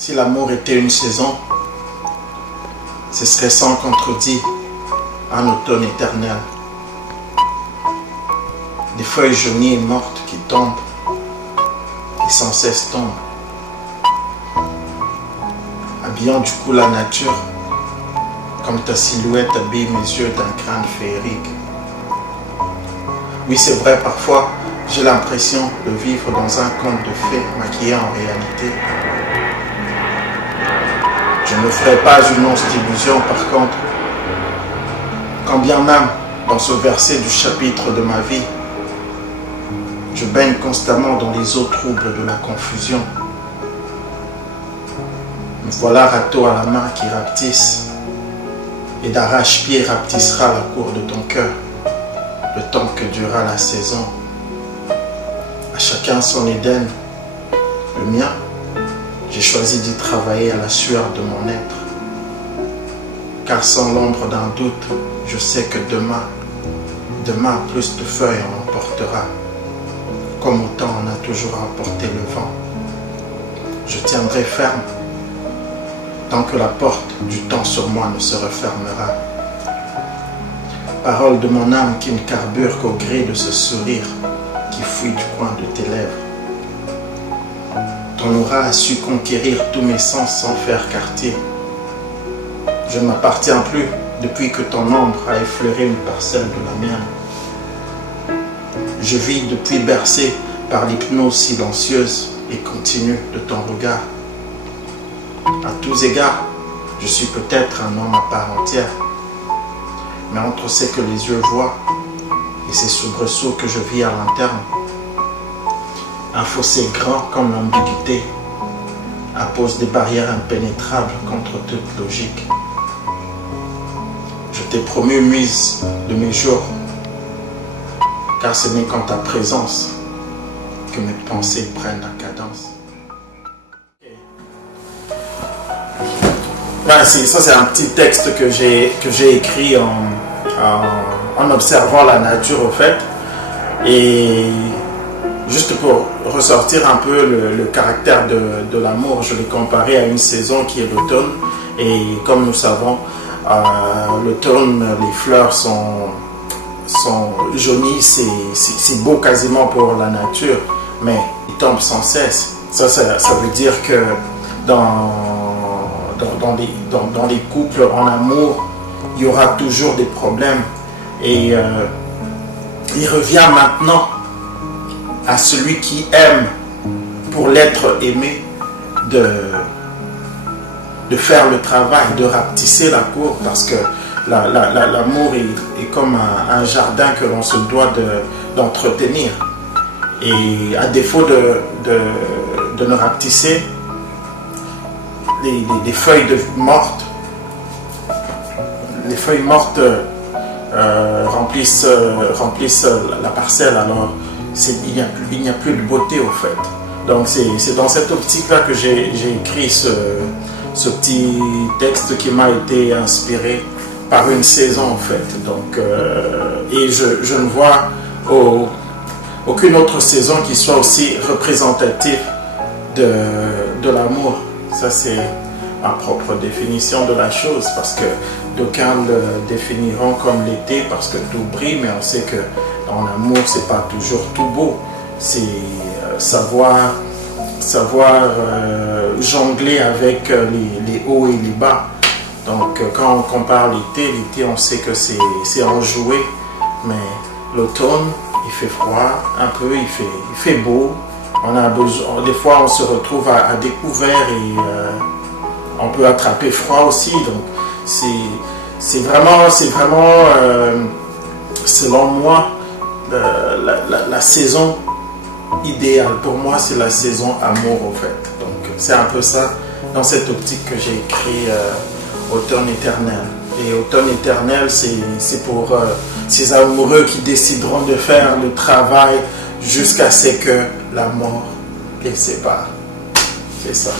Si l'amour était une saison, ce serait sans contredit un automne éternel. Des feuilles jaunies et mortes qui tombent et sans cesse tombent, habillant du coup la nature comme ta silhouette habille mes yeux d'un crâne féerique. Oui, c'est vrai, parfois j'ai l'impression de vivre dans un conte de fées maquillé en réalité. Je ne me ferai pas une once d'illusion par contre, quand bien même dans ce verset du chapitre de ma vie, je baigne constamment dans les eaux troubles de la confusion. Me voilà râteau à la main qui rapetisse, et d'arrache-pied rapetissera la cour de ton cœur, le temps que durera la saison. À chacun son Éden, le mien, j'ai choisi d'y travailler à la sueur de mon être. Car sans l'ombre d'un doute, je sais que demain, plus de feuilles en emportera, comme autant on a toujours emporté le vent. Je tiendrai ferme, tant que la porte du temps sur moi ne se refermera. Parole de mon âme qui ne carbure qu'au gré de ce sourire qui fuit du coin de tes lèvres. Ton aura a su conquérir tous mes sens sans faire quartier. Je ne m'appartiens plus depuis que ton ombre a effleuré une parcelle de la mienne. Je vis depuis bercé par l'hypnose silencieuse et continue de ton regard. À tous égards, je suis peut-être un homme à part entière, mais entre ce que les yeux voient et ces soubresauts que je vis à l'interne, un fossé grand comme l'ambiguïté impose des barrières impénétrables contre toute logique. Je t'ai promu muse de mes jours, car ce n'est qu'en ta présence que mes pensées prennent la cadence. Ouais, ça c'est un petit texte que j'ai écrit en observant la nature au fait. Et juste pour ressortir un peu le caractère de l'amour, je l'ai comparé à une saison qui est l'automne. Et comme nous savons, l'automne, les fleurs sont jaunies, c'est beau quasiment pour la nature, mais ils tombent sans cesse. Ça veut dire que dans les couples en amour, il y aura toujours des problèmes. Et il revient maintenant à celui qui aime pour l'être aimé de faire le travail, de rapetisser la cour, parce que l'amour est comme un jardin que l'on se doit d'entretenir. Et à défaut de ne rapetisser, les feuilles mortes, remplissent la parcelle, alors il n'y a plus de beauté au fait. Donc c'est dans cette optique-là que j'ai écrit ce petit texte qui m'a été inspiré par une saison en fait. Donc, et je ne vois aucune autre saison qui soit aussi représentative de l'amour. Ça c'est ma propre définition de la chose, parce que d'aucuns le définiront comme l'été parce que tout brille, mais on sait que dans l'amour c'est pas toujours tout beau. C'est savoir jongler avec les hauts et les bas. Donc quand on compare l'été on sait que c'est enjoué, mais l'automne il fait froid un peu, il fait beau. On a besoin, des fois on se retrouve à découvert et on peut attraper froid aussi. Donc c'est vraiment selon moi la saison idéale. Pour moi c'est la saison amour au fait. Donc c'est un peu ça dans cette optique que j'ai écrit automne éternel. Et automne éternel c'est pour ces amoureux qui décideront de faire le travail jusqu'à ce que la mort les sépare. C'est ça.